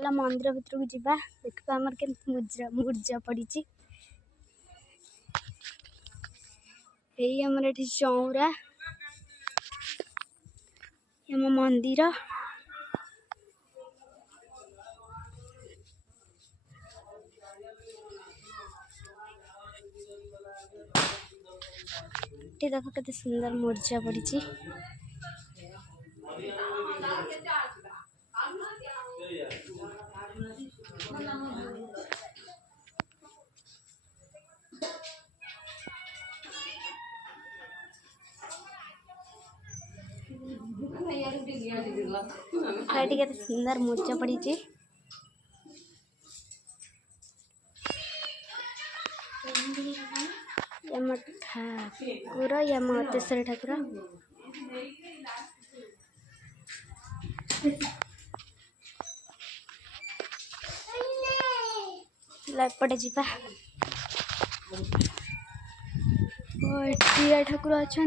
चला मंदिर भितर को जीवा देखा आमर के मुर्जा पड़ी आमर ये चौरा आम मंदिर देख के सुंदर मुर्जा पड़ी सुंदर मुर्जा पड़ी ठाकुर या मतेश्वर ठाकुर एपटे जीवा ठाकुर अच्छा